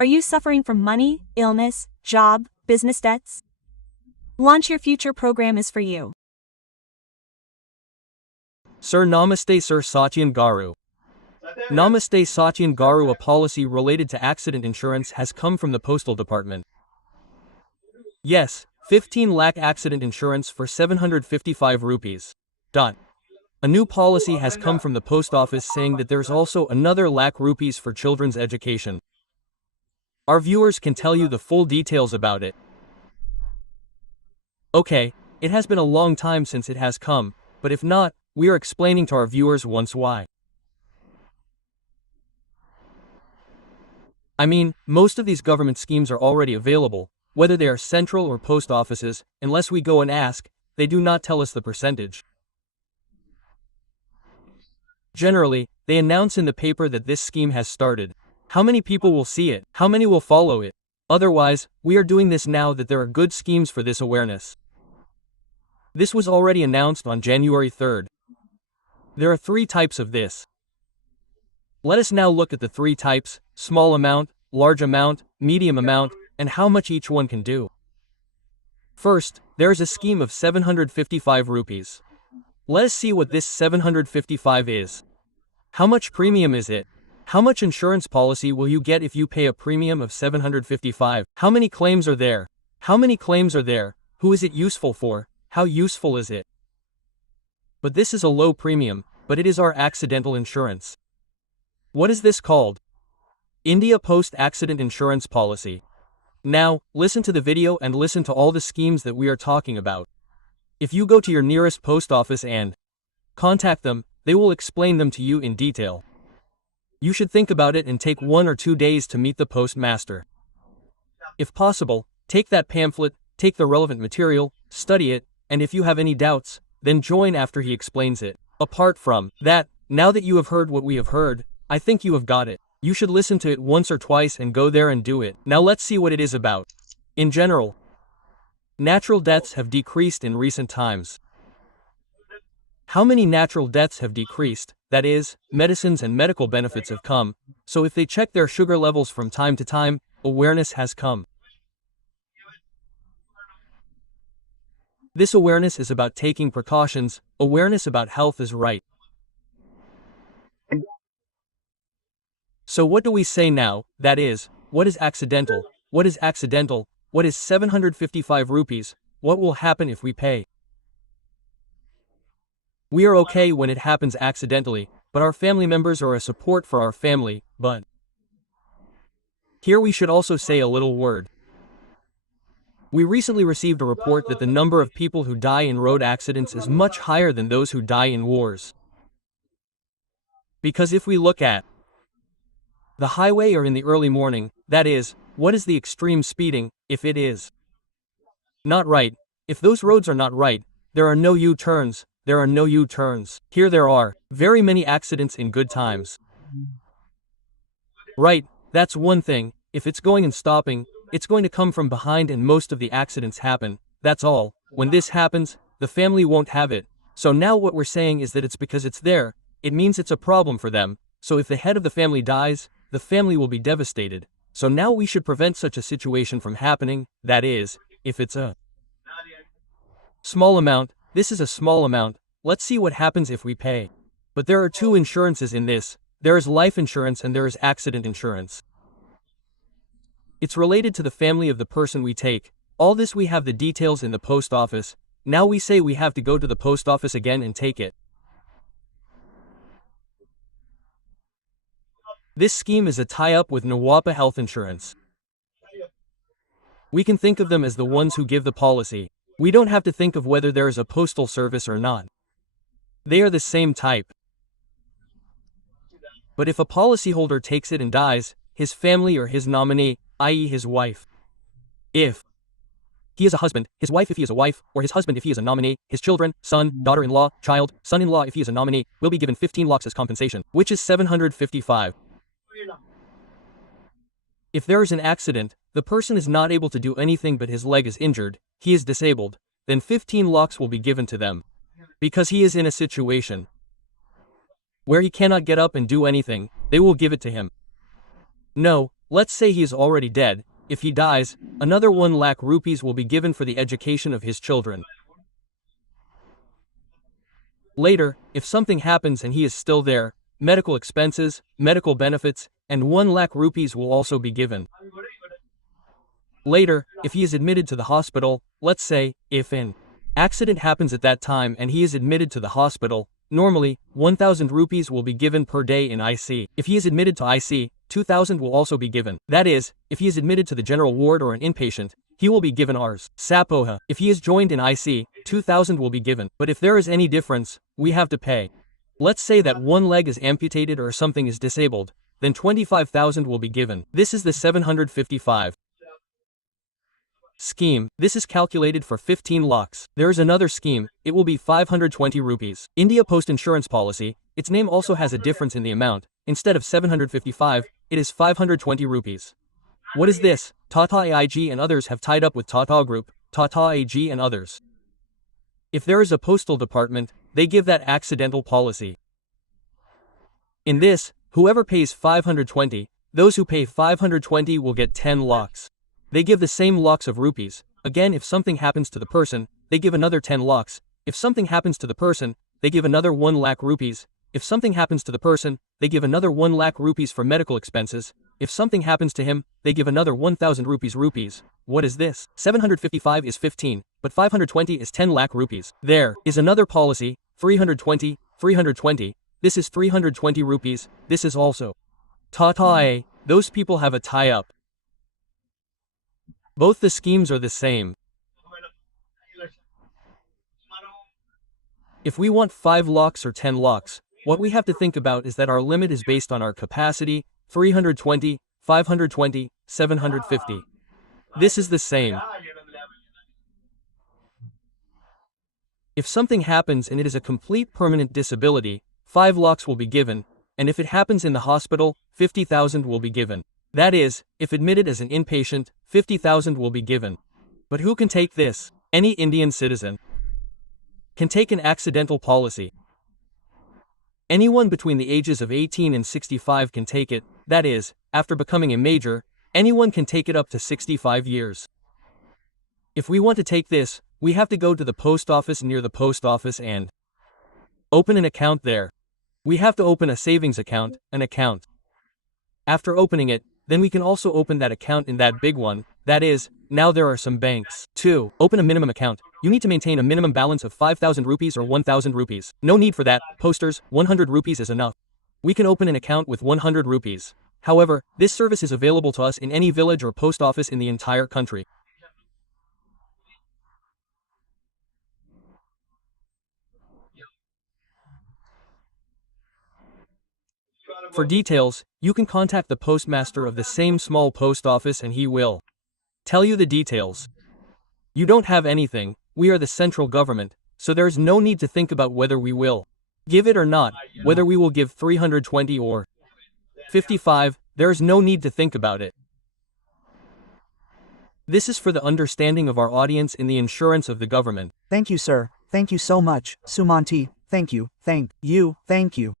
Are you suffering from money, illness, job, business debts? Launch Your Future program is for you. Sir Namaste Sir Satyan Garu. Namaste Satyan Garu. A policy related to accident insurance has come from the Postal Department. Yes, 15 lakh accident insurance for 755 rupees. A new policy has come from the post office saying that there's also another lakh rupees for children's education. Our viewers can tell you the full details about it. Okay, it has been a long time since it has come, but if not, we are explaining to our viewers once why. I mean, most of these government schemes are already available, whether they are central or post offices. Unless we go and ask, they do not tell us the percentage. Generally, they announce in the paper that this scheme has started. How many people will see it? How many will follow it? Otherwise, we are doing this now that there are good schemes for this awareness. This was already announced on January 3rd. There are 3 types of this. Let us now look at the 3 types: small amount, large amount, medium amount, and how much each one can do. First, there is a scheme of 755 rupees. Let us see what this 755 is. How much premium is it? How much insurance policy will you get if you pay a premium of 755? How many claims are there? How many claims are there? Who is it useful for? How useful is it? But this is a low premium, but it is our accidental insurance. What is this called? India Post Accident Insurance Policy. Now, listen to the video and listen to all the schemes that we are talking about. If you go to your nearest post office and contact them, they will explain them to you in detail. You should think about it and take 1 or 2 days to meet the postmaster. If possible, take that pamphlet, take the relevant material, study it, and if you have any doubts, then join after he explains it. Apart from that, now that you have heard what we have heard, I think you have got it. You should listen to it once or twice and go there and do it. Now let's see what it is about. In general, natural deaths have decreased in recent times. How many natural deaths have decreased? That is, medicines and medical benefits have come, so if they check their sugar levels from time to time, awareness has come. This awareness is about taking precautions. Awareness about health is right. So what do we say now? That is, what is accidental? What is accidental? What is 755 rupees? What will happen if we pay? We are okay when it happens accidentally, but our family members are a support for our family, but here we should also say a little word. We recently received a report that the number of people who die in road accidents is much higher than those who die in wars. Because if we look at the highway or in the early morning, that is, what is the extreme speeding? If it is not right, if those roads are not right, there are no U-turns, there are no U-turns. Here there are very many accidents in good times. Right, that's one thing. If it's going and stopping, it's going to come from behind and most of the accidents happen. That's all. When this happens, the family won't have it. So now what we're saying is that it's because it's there, it means it's a problem for them. So if the head of the family dies, the family will be devastated. So now we should prevent such a situation from happening. That is, if it's a small amount, this is a small amount. Let's see what happens if we pay. But there are 2 insurances in this. There is life insurance and there is accident insurance. It's related to the family of the person we take. All this we have the details in the post office. Now we say we have to go to the post office again and take it. This scheme is a tie-up with Nawapa Health Insurance. We can think of them as the ones who give the policy. We don't have to think of whether there is a postal service or not. They are the same type. But if a policyholder takes it and dies, his family or his nominee, i.e. his wife, if he is a husband, his wife if he is a wife, or his husband if he is a nominee, his children, son, daughter-in-law, child, son-in-law if he is a nominee, will be given 15 lakhs as compensation, which is 755. If there is an accident, the person is not able to do anything but his leg is injured, he is disabled, then 15 lakhs will be given to them. Because he is in a situation where he cannot get up and do anything, they will give it to him. No, Let's say he is already dead. If he dies, another 1 lakh rupees will be given for the education of his children. Later, if something happens and he is still there, medical expenses, medical benefits, and 1 lakh rupees will also be given. Later, if he is admitted to the hospital, let's say, if an accident happens at that time and he is admitted to the hospital, normally, 1000 rupees will be given per day in IC. If he is admitted to IC, 2000 will also be given. That is, if he is admitted to the general ward or an inpatient, he will be given Rs. Sapoha. If he is joined in IC, 2000 will be given. But if there is any difference, we have to pay. Let's say that one leg is amputated or something is disabled, then 25,000 will be given. This is the 755 scheme. This is calculated for 15 lakhs. There is another scheme, it will be 520 rupees. India Post Insurance Policy, its name also has a difference in the amount. Instead of 755, it is 520 rupees. What is this? Tata AIG and others have tied up with Tata Group, Tata AG and others. If there is a postal department, they give that accidental policy. In this, whoever pays 520, those who pay 520 will get 10 lakhs. They give the same lakhs of rupees. Again, if something happens to the person, they give another 10 lakhs. If something happens to the person, they give another 1 lakh rupees. If something happens to the person, they give another 1 lakh rupees for medical expenses. If something happens to him, they give another 1000 rupees. What is this? 755 is 15, but 520 is 10 lakh rupees. There is another policy, 320. This is 320 rupees. This is also Tata A. Those people have a tie-up. Both the schemes are the same. If we want 5 lakhs or 10 lakhs, what we have to think about is that our limit is based on our capacity, 320, 520, 750. This is the same. If something happens and it is a complete permanent disability, 5 lakhs will be given, and if it happens in the hospital, 50,000 will be given. That is, if admitted as an inpatient, 50,000 will be given. But who can take this? Any Indian citizen can take an accidental policy. Anyone between the ages of 18 and 65 can take it, that is, after becoming a major, anyone can take it up to 65 years. If we want to take this, we have to go to the post office near the post office and open an account there. We have to open a savings account, an account. After opening it, then we can also open that account in that big one, that is, now there are some banks. 2. Open a minimum account. You need to maintain a minimum balance of 5,000 rupees or 1,000 rupees. No need for that, posters, 100 rupees is enough. We can open an account with 100 rupees. However, this service is available to us in any village or post office in the entire country. For details, you can contact the postmaster of the same small post office and he will tell you the details. You don't have anything, we are the central government, so there's no need to think about whether we will give it or not, whether we will give 320 or 55, there's no need to think about it. This is for the understanding of our audience in the insurance of the government. Thank you, sir. Thank you so much, SumanTV. Thank you. Thank you.